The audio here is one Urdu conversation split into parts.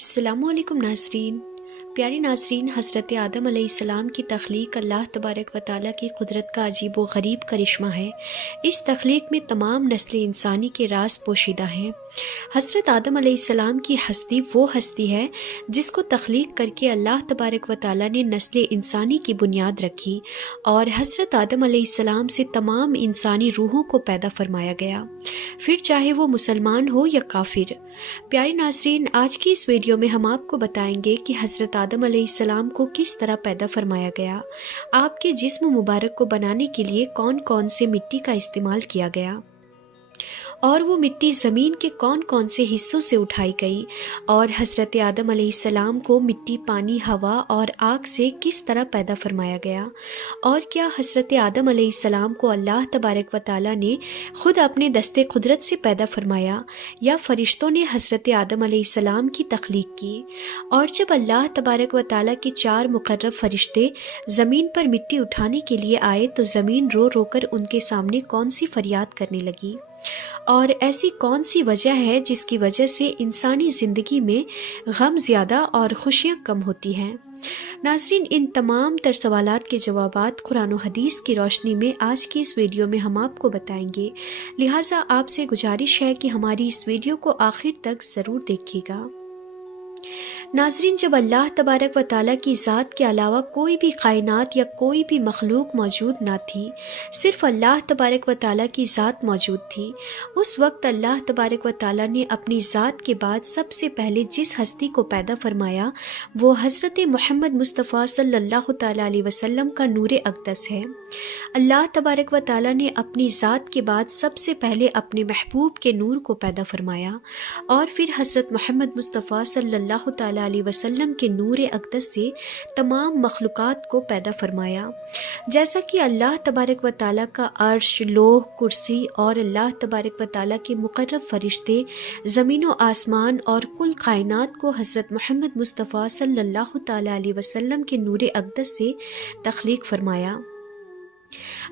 السلام علیکم ناظرین۔ پیاری ناظرین، حضرت آدم علیہ السلام کی تخلیق اللہ تبارک و تعالیٰ کی قدرت کا عجیب و غریب کرشمہ ہے۔ اس تخلیق میں تمام نسل انسانی کے راز پوشیدہ ہیں۔ حضرت آدم علیہ السلام کی ہستی وہ ہستی ہے جس کو تخلیق کر کے اللہ تبارک و تعالیٰ نے نسل انسانی کی بنیاد رکھی، اور حضرت آدم علیہ السلام سے تمام انسانی روحوں کو پیدا فرمایا گیا، پھر چاہے وہ مسلمان ہو یا کافر۔ پیارے ناظرین، آج کی اس ویڈیو میں ہم آپ کو بتائیں گے کہ حضرت آدم علیہ السلام کو کس طرح پیدا فرمایا گیا، آپ کے جسم مبارک کو بنانے کے لیے کون کون سے مٹی کا استعمال کیا گیا، اور وہ مٹی زمین کے کون کون سے حصوں سے اٹھائی گئی، اور حضرت آدم علیہ السلام کو مٹی، پانی، ہوا اور آگ سے کس طرح پیدا فرمایا گیا، اور کیا حضرت آدم علیہ السلام کو اللہ تبارک و تعالیٰ نے خود اپنے دستے قدرت سے پیدا فرمایا یا فرشتوں نے حضرت آدم علیہ السلام کی تخلیق کی، اور جب اللہ تبارک و تعالیٰ کے 4 مقرب فرشتے زمین پر مٹی اٹھانے کے لیے آئے تو زمین رو رو کر ان کے سامنے کون سی فریاد کرنے لگی، اور ایسی کون سی وجہ ہے جس کی وجہ سے انسانی زندگی میں غم زیادہ اور خوشیاں کم ہوتی ہیں۔ ناظرین، ان تمام تر سوالات کے جوابات قرآن و حدیث کی روشنی میں آج کی اس ویڈیو میں ہم آپ کو بتائیں گے، لہٰذا آپ سے گزارش ہے کہ ہماری اس ویڈیو کو آخر تک ضرور دیکھیے گا۔ ناظرین، جب اللہ تبارک و تعالیٰ کی ذات کے علاوہ کوئی بھی کائنات یا کوئی بھی مخلوق موجود نہ تھی، صرف اللہ تبارک و تعالیٰ کی ذات موجود تھی، اس وقت اللہ تبارک و تعالیٰ نے اپنی ذات کے بعد سب سے پہلے جس ہستی کو پیدا فرمایا وہ حضرت محمد مصطفیٰ صلی اللہ تعالیٰ علیہ وسلم کا نور اقدس ہے۔ اللہ تبارک و تعالیٰ نے اپنی ذات کے بعد سب سے پہلے اپنے محبوب کے نور کو پیدا فرمایا، اور پھر حضرت محمد مصطفیٰ صلی اللہ تعالیٰ علیہ وسلم کے نور اقدس سے تمام مخلوقات کو پیدا فرمایا۔ جیسا کہ اللہ تبارک و تعالیٰ کا عرش، لوح، کرسی اور اللہ تبارک و تعالیٰ کے مقرب فرشتے، زمین و آسمان اور کل کائنات کو حضرت محمد مصطفیٰ صلی اللہ تعالیٰ علیہ وسلم کے نور اقدس سے تخلیق فرمایا۔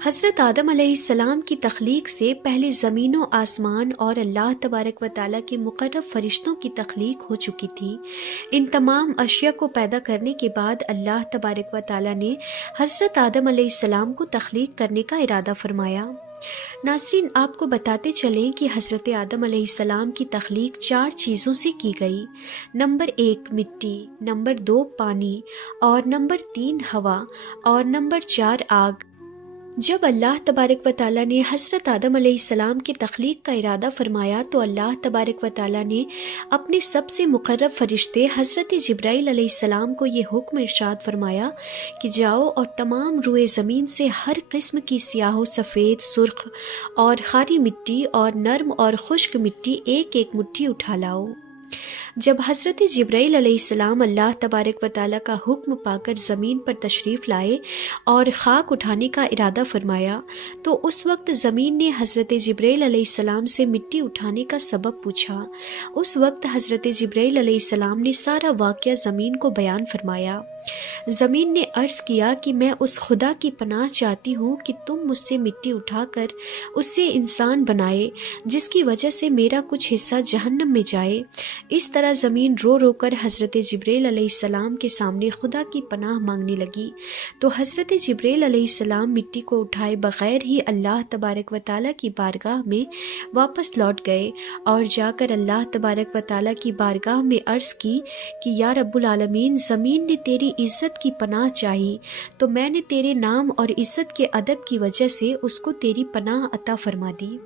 حضرت آدم علیہ السلام کی تخلیق سے پہلے زمین و آسمان اور اللہ تبارک و تعالیٰ کے مقرب فرشتوں کی تخلیق ہو چکی تھی۔ ان تمام اشیاء کو پیدا کرنے کے بعد اللہ تبارک و تعالیٰ نے حضرت آدم علیہ السلام کو تخلیق کرنے کا ارادہ فرمایا۔ ناظرین، آپ کو بتاتے چلیں کہ حضرت آدم علیہ السلام کی تخلیق 4 چیزوں سے کی گئی۔ نمبر 1 مٹی، نمبر 2 پانی، اور نمبر 3 ہوا، اور نمبر 4 آگ۔ جب اللہ تبارک و تعالیٰ نے حضرت آدم علیہ السلام کی تخلیق کا ارادہ فرمایا تو اللہ تبارک و تعالیٰ نے اپنے سب سے مقرب فرشتے حضرت جبرائیل علیہ السلام کو یہ حکم ارشاد فرمایا کہ جاؤ اور تمام روئے زمین سے ہر قسم کی سیاہ و سفید، سرخ اور خاری مٹی اور نرم اور خشک مٹی ایک ایک مٹھی اٹھا لاؤ۔ جب حضرت جبرائیل علیہ السلام اللہ تبارک و تعالیٰ کا حکم پا کر زمین پر تشریف لائے اور خاک اٹھانے کا ارادہ فرمایا تو اس وقت زمین نے حضرت جبرائیل علیہ السلام سے مٹی اٹھانے کا سبب پوچھا۔ اس وقت حضرت جبرائیل علیہ السلام نے سارا واقعہ زمین کو بیان فرمایا۔ زمین نے عرض کیا کہ میں اس خدا کی پناہ چاہتی ہوں کہ تم مجھ سے مٹی اٹھا کر اس سے انسان بنائے جس کی وجہ سے میرا کچھ حصہ جہنم میں جائے۔ اس طرح زمین رو رو کر حضرت جبرائیل علیہ السلام کے سامنے خدا کی پناہ مانگنے لگی، تو حضرت جبرائیل علیہ السلام مٹی کو اٹھائے بغیر ہی اللہ تبارک و تعالیٰ کی بارگاہ میں واپس لوٹ گئے، اور جا کر اللہ تبارک و تعالیٰ کی بارگاہ میں عرض کی کہ یا رب العالمین، زمین نے تیری عزت کی پناہ چاہی تو میں نے تیرے نام اور عزت کے ادب کی وجہ سے اس کو تیری پناہ عطا فرما دی،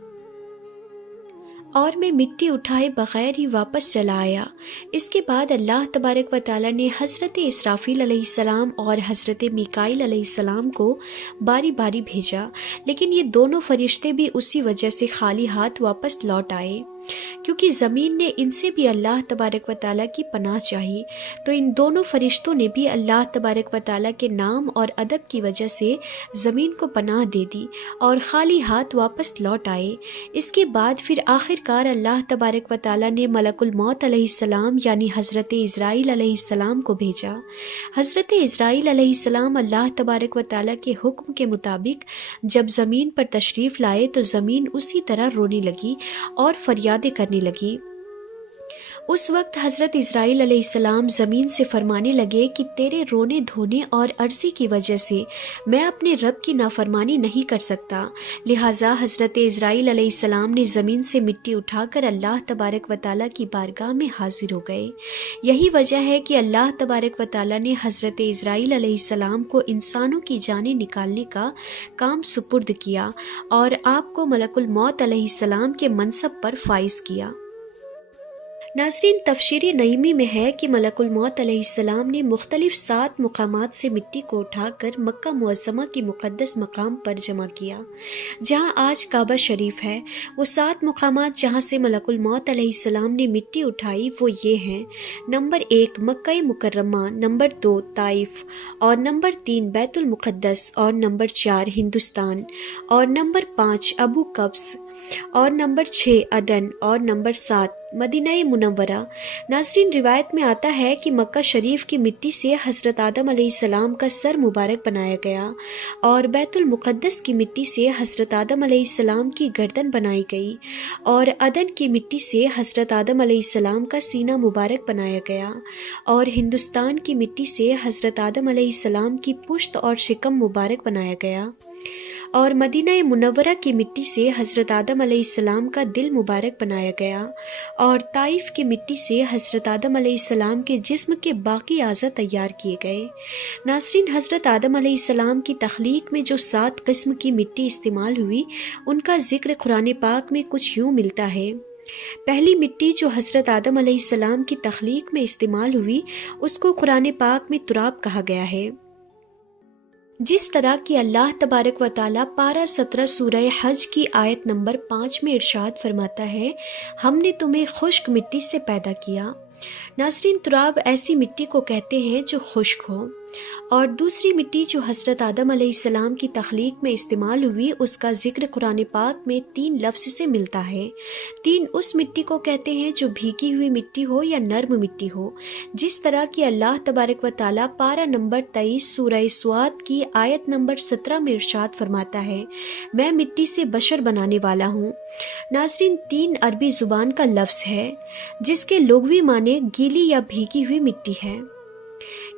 اور میں مٹی اٹھائے بغیر ہی واپس چلا آیا۔ اس کے بعد اللہ تبارک و تعالیٰ نے حضرت اسرافیل علیہ السلام اور حضرت میکائیل علیہ السلام کو باری باری بھیجا، لیکن یہ دونوں فرشتے بھی اسی وجہ سے خالی ہاتھ واپس لوٹ آئے، کیونکہ زمین نے ان سے بھی اللہ تبارک و تعالیٰ کی پناہ چاہی، تو ان دونوں فرشتوں نے بھی اللہ تبارک و تعالیٰ کے نام اور ادب کی وجہ سے زمین کو پناہ دے دی اور خالی ہاتھ واپس لوٹ آئے۔ اس کے بعد پھر آخر کار اللہ تبارک و تعالیٰ نے ملک الموت علیہ السلام یعنی حضرت عزرائیل علیہ السلام کو بھیجا۔ حضرت عزرائیل علیہ السلام اللہ تبارک و تعالیٰ کے حکم کے مطابق جب زمین پر تشریف لائے تو زمین اسی طرح رونے لگی اور فریادیں کرنے لگی۔ اس وقت حضرت اسرائیل علیہ السلام زمین سے فرمانے لگے کہ تیرے رونے دھونے اور عرضی کی وجہ سے میں اپنے رب کی نافرمانی نہیں کر سکتا، لہٰذا حضرت اسرائیل علیہ السلام نے زمین سے مٹی اٹھا کر اللہ تبارک و تعالیٰ کی بارگاہ میں حاضر ہو گئے۔ یہی وجہ ہے کہ اللہ تبارک و تعالیٰ نے حضرت اسرائیل علیہ السلام کو انسانوں کی جانیں نکالنے کا کام سپرد کیا اور آپ کو ملک الموت علیہ السلام کے منصب پر فائز کیا۔ ناظرین، تفسیر نعیمی میں ہے کہ ملک الموت علیہ السلام نے مختلف 7 مقامات سے مٹی کو اٹھا کر مکہ معظمہ کے مقدس مقام پر جمع کیا، جہاں آج کعبہ شریف ہے۔ وہ 7 مقامات جہاں سے ملک الموت علیہ السلام نے مٹی اٹھائی وہ یہ ہیں: نمبر 1 مکہ مکرمہ، نمبر 2 طائف، اور نمبر 3 بیت المقدس، اور نمبر 4 ہندوستان، اور نمبر 5 ابو قبس، اور نمبر 6 عدن، اور نمبر 7 مدینہ منورہ۔ ناظرین، روایت میں آتا ہے کہ مکہ شریف کی مٹی سے حضرت آدم علیہ السلام کا سر مبارک بنایا گیا، اور بیت المقدس کی مٹی سے حضرت آدم علیہ السلام کی گردن بنائی گئی، اور عدن کی مٹی سے حضرت آدم علیہ السلام کا سینہ مبارک بنایا گیا، اور ہندوستان کی مٹی سے حضرت آدم علیہ السلام کی پشت اور شکم مبارک بنایا گیا، اور مدینہ منورہ کی مٹی سے حضرت آدم علیہ السلام کا دل مبارک بنایا گیا، اور طائف کی مٹی سے حضرت آدم علیہ السلام کے جسم کے باقی اعضاء تیار کیے گئے۔ ناظرین، حضرت آدم علیہ السلام کی تخلیق میں جو 7 قسم کی مٹی استعمال ہوئی ان کا ذکر قرآن پاک میں کچھ یوں ملتا ہے۔ پہلی مٹی جو حضرت آدم علیہ السلام کی تخلیق میں استعمال ہوئی اس کو قرآن پاک میں تراب کہا گیا ہے، جس طرح کہ اللہ تبارک و تعالیٰ پارہ 17 سورہ حج کی آیت نمبر 5 میں ارشاد فرماتا ہے، ہم نے تمہیں خشک مٹی سے پیدا کیا۔ ناظرین، تراب ایسی مٹی کو کہتے ہیں جو خشک ہو، اور دوسری مٹی جو حضرت آدم علیہ السلام کی تخلیق میں استعمال ہوئی اس کا ذکر قرآن پاک میں 3 لفظ سے ملتا ہے۔ 3 اس مٹی کو کہتے ہیں جو بھیگی ہوئی مٹی ہو یا نرم مٹی ہو، جس طرح کہ اللہ تبارک و تعالیٰ پارہ نمبر 23 سورہ سواد کی آیت نمبر 17 میں ارشاد فرماتا ہے، میں مٹی سے بشر بنانے والا ہوں۔ ناظرین، 3 عربی زبان کا لفظ ہے جس کے لغوی معنی گیلی یا بھیگی ہوئی مٹی ہے۔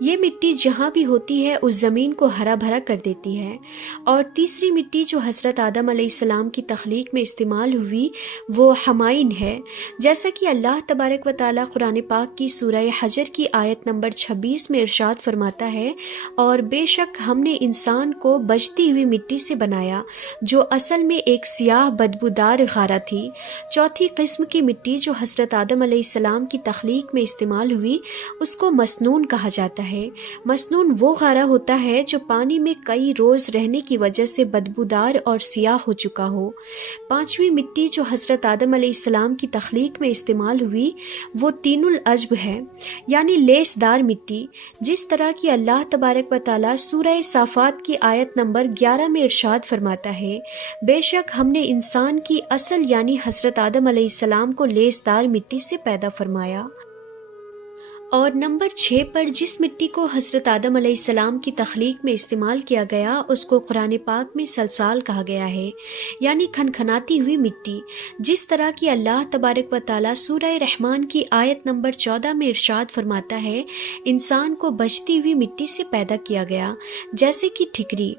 یہ مٹی جہاں بھی ہوتی ہے اس زمین کو ہرا بھرا کر دیتی ہے۔ اور تیسری مٹی جو حضرت آدم علیہ السلام کی تخلیق میں استعمال ہوئی وہ حمائن ہے، جیسا کہ اللہ تبارک و تعالیٰ قرآن پاک کی سورہ حجر کی آیت نمبر 26 میں ارشاد فرماتا ہے، اور بے شک ہم نے انسان کو بجتی ہوئی مٹی سے بنایا جو اصل میں ایک سیاہ بدبودار غارہ تھی۔ چوتھی قسم کی مٹی جو حضرت آدم علیہ السلام کی تخلیق میں استعمال ہوئی اس کو مسنون کہا جاتا ہے۔ مسنون وہ غارہ ہوتا ہے جو پانی میں کئی روز رہنے کی وجہ سے بدبودار اور سیاہ ہو چکا ہو۔ پانچویں مٹی جو حضرت آدم علیہ السلام کی تخلیق میں استعمال ہوئی وہ طین العجب ہے، یعنی لیس دار مٹی، جس طرح کہ اللہ تبارک و تعالیٰ سورہ صافات کی آیت نمبر 11 میں ارشاد فرماتا ہے، بے شک ہم نے انسان کی اصل یعنی حضرت آدم علیہ السلام کو لیس دار مٹی سے پیدا فرمایا۔ اور نمبر 6 پر جس مٹی کو حضرت آدم علیہ السلام کی تخلیق میں استعمال کیا گیا اس کو قرآن پاک میں سلسال کہا گیا ہے، یعنی کھنکھناتی ہوئی مٹی، جس طرح کہ اللہ تبارک و تعالیٰ سورہ رحمان کی آیت نمبر 14 میں ارشاد فرماتا ہے، انسان کو بجتی ہوئی مٹی سے پیدا کیا گیا جیسے کہ ٹھکری۔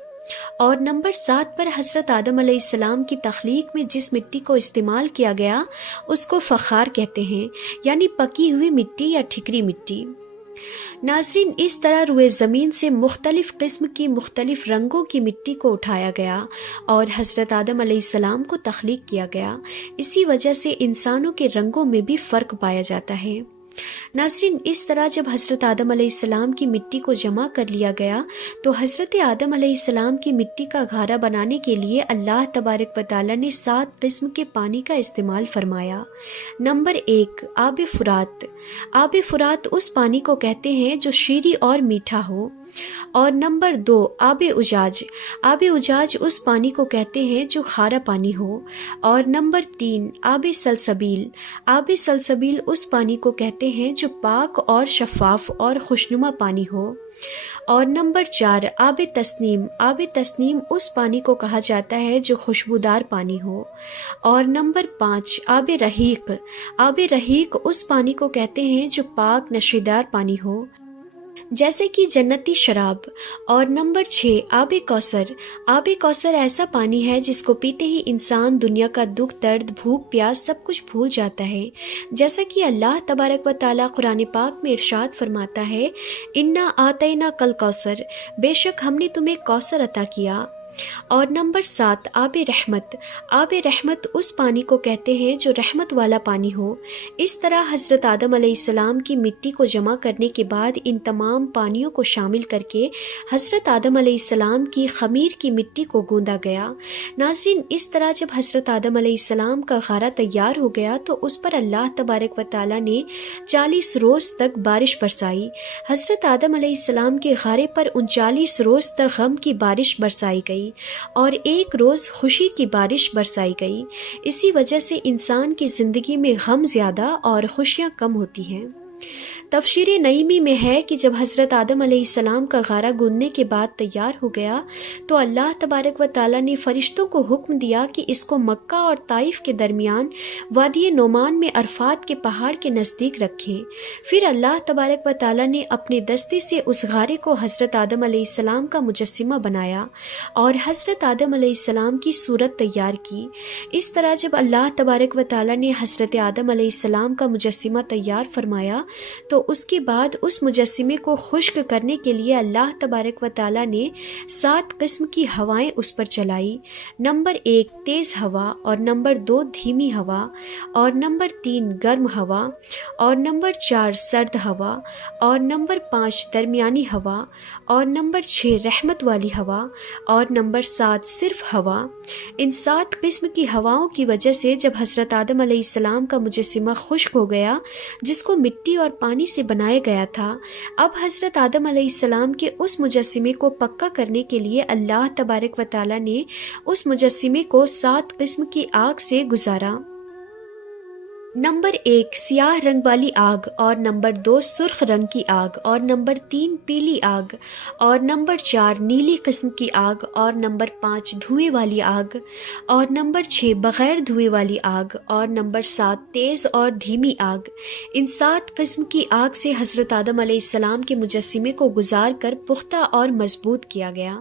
اور نمبر 7 پر حضرت آدم علیہ السلام کی تخلیق میں جس مٹی کو استعمال کیا گیا اس کو فخار کہتے ہیں، یعنی پکی ہوئی مٹی یا ٹھکری مٹی۔ ناظرین، اس طرح روئے زمین سے مختلف قسم کی مختلف رنگوں کی مٹی کو اٹھایا گیا اور حضرت آدم علیہ السلام کو تخلیق کیا گیا۔ اسی وجہ سے انسانوں کے رنگوں میں بھی فرق پایا جاتا ہے۔ ناظرین، اس طرح جب حضرت آدم علیہ السلام کی مٹی کو جمع کر لیا گیا تو حضرت آدم علیہ السلام کی مٹی کا گھارا بنانے کے لیے اللہ تبارک و تعالیٰ نے 7 قسم کے پانی کا استعمال فرمایا۔ نمبر 1 آب فرات۔ آب فرات اس پانی کو کہتے ہیں جو شیریں اور میٹھا ہو۔ اور نمبر 2 آب اجاج، آب اجاج اس پانی کو کہتے ہیں جو کھارا پانی ہو۔ اور نمبر 3 آب سلسبیل، آب سلسبیل اس پانی کو کہتے ہیں جو پاک اور شفاف اور خوشنما پانی ہو۔ اور نمبر 4 آب تسنیم، آب تسنیم اس پانی کو کہا جاتا ہے جو خوشبودار پانی ہو۔ اور نمبر 5 آب رحیق، آب رحیق اس پانی کو کہتے ہیں جو پاک نشیدار پانی ہو جیسے کہ جنتی شراب۔ اور نمبر 6 آب کوثر، آب کوثر ایسا پانی ہے جس کو پیتے ہی انسان دنیا کا دکھ درد بھوک پیاس سب کچھ بھول جاتا ہے، جیسا کہ اللہ تبارک و تعالیٰ قرآن پاک میں ارشاد فرماتا ہے انا آتینا کل کوثر، بے شک ہم نے تمہیں کوثر عطا کیا۔ اور نمبر 7 آب رحمت، آب رحمت اس پانی کو کہتے ہیں جو رحمت والا پانی ہو۔ اس طرح حضرت آدم علیہ السلام کی مٹی کو جمع کرنے کے بعد ان تمام پانیوں کو شامل کر کے حضرت آدم علیہ السلام کی خمیر کی مٹی کو گوندا گیا۔ ناظرین، اس طرح جب حضرت آدم علیہ السلام کا غارہ تیار ہو گیا تو اس پر اللہ تبارک و تعالیٰ نے 40 روز تک بارش برسائی۔ حضرت آدم علیہ السلام کے غارے پر 39 روز تک غم کی بارش برسائی گئی اور 1 روز خوشی کی بارش برسائی گئی۔ اسی وجہ سے انسان کی زندگی میں غم زیادہ اور خوشیاں کم ہوتی ہیں۔ تفسیر نعیمی میں ہے کہ جب حضرت آدم علیہ السلام کا غارہ گوننے کے بعد تیار ہو گیا تو اللہ تبارک و تعالیٰ نے فرشتوں کو حکم دیا کہ اس کو مکہ اور طائف کے درمیان وادی نعمان میں عرفات کے پہاڑ کے نزدیک رکھیں۔ پھر اللہ تبارک و تعالیٰ نے اپنے دستے سے اس غارے کو حضرت آدم علیہ السلام کا مجسمہ بنایا اور حضرت آدم علیہ السلام کی صورت تیار کی۔ اس طرح جب اللہ تبارک و تعالیٰ نے حضرت آدم علیہ السلام کا مجسمہ تیار فرمایا تو اس کے بعد اس مجسمے کو خشک کرنے کے لیے اللہ تبارک و تعالیٰ نے 7 قسم کی ہوائیں اس پر چلائی۔ نمبر 1 تیز ہوا، اور نمبر 2 دھیمی ہوا، اور نمبر 3 گرم ہوا، اور نمبر 4 سرد ہوا، اور نمبر 5 درمیانی ہوا، اور نمبر 6 رحمت والی ہوا، اور نمبر 7 صرف ہوا۔ ان 7 قسم کی ہواؤں کی وجہ سے جب حضرت آدم علیہ السلام کا مجسمہ خشک ہو گیا جس کو مٹی اور پانی سے بنایا گیا تھا، اب حضرت آدم علیہ السلام کے اس مجسمے کو پکا کرنے کے لیے اللہ تبارک و تعالیٰ نے اس مجسمے کو 7 قسم کی آگ سے گزارا۔ نمبر 1 سیاہ رنگ والی آگ، اور نمبر 2 سرخ رنگ کی آگ، اور نمبر 3 پیلی آگ، اور نمبر 4 نیلی قسم کی آگ، اور نمبر 5 دھوئیں والی آگ، اور نمبر 6 بغیر دھوئیں والی آگ، اور نمبر 7 تیز اور دھیمی آگ۔ ان 7 قسم کی آگ سے حضرت آدم علیہ السلام کے مجسمے کو گزار کر پختہ اور مضبوط کیا گیا۔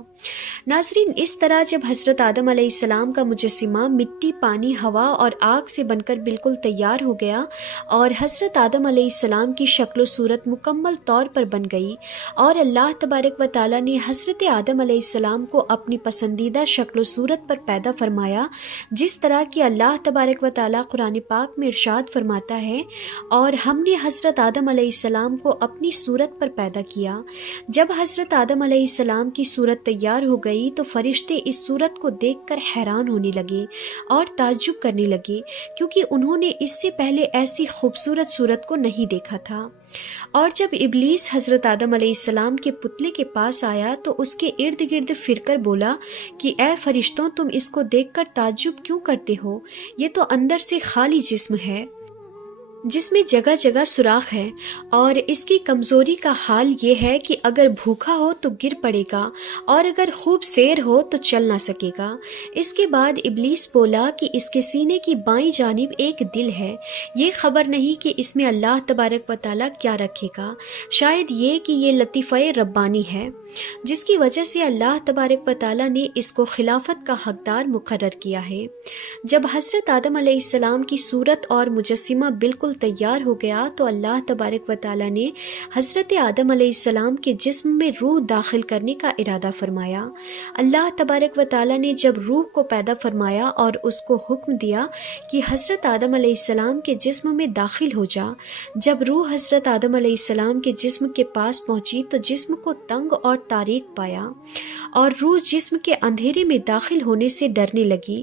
ناظرین، اس طرح جب حضرت آدم علیہ السلام کا مجسمہ مٹی، پانی، ہوا اور آگ سے بن کر بالکل تیار ہو گیا اور حضرت آدم علیہ السلام کی شکل و صورت مکمل طور پر بن گئی اور اللہ تبارک و تعالیٰ نے حضرت آدم علیہ السلام کو اپنی پسندیدہ شکل و صورت پر پیدا فرمایا، جس طرح کہ اللہ تبارک و تعالیٰ قرآن پاک میں ارشاد فرماتا ہے، اور ہم نے حضرت آدم علیہ السلام کو اپنی صورت پر پیدا کیا۔ جب حضرت آدم علیہ السلام کی صورت تیار ہو گئی تو فرشتے اس صورت کو دیکھ کر حیران ہونے لگے اور تعجب کرنے لگے، کیونکہ انہوں نے اس سے پہلے ایسی خوبصورت صورت کو نہیں دیکھا تھا۔ اور جب ابلیس حضرت آدم علیہ السلام کے پتلے کے پاس آیا تو اس کے ارد گرد پھر کر بولا کہ اے فرشتوں، تم اس کو دیکھ کر تعجب کیوں کرتے ہو؟ یہ تو اندر سے خالی جسم ہے جس میں جگہ جگہ سوراخ ہے، اور اس کی کمزوری کا حال یہ ہے کہ اگر بھوکا ہو تو گر پڑے گا اور اگر خوب سیر ہو تو چل نہ سکے گا۔ اس کے بعد ابلیس بولا کہ اس کے سینے کی بائیں جانب ایک دل ہے، یہ خبر نہیں کہ اس میں اللہ تبارک و تعالیٰ کیا رکھے گا، شاید یہ کہ یہ لطیفہ ربانی ہے، جس کی وجہ سے اللہ تبارک و تعالیٰ نے اس کو خلافت کا حقدار مقرر کیا ہے۔ جب حضرت آدم علیہ السلام کی صورت اور مجسمہ بالکل تیار ہو گیا تو اللہ تبارک و تعالیٰ نے حضرت آدم علیہ السلام کے جسم میں روح داخل کرنے کا ارادہ فرمایا۔ اللہ تبارک و تعالیٰ نے جب روح کو پیدا فرمایا اور اس کو حکم دیا کہ حضرت آدم علیہ السلام کے جسم میں داخل ہو جا، جب روح حضرت آدم علیہ السلام کے جسم کے پاس پہنچی تو جسم کو تنگ اور تاریک پایا اور روح جسم کے اندھیرے میں داخل ہونے سے ڈرنے لگی۔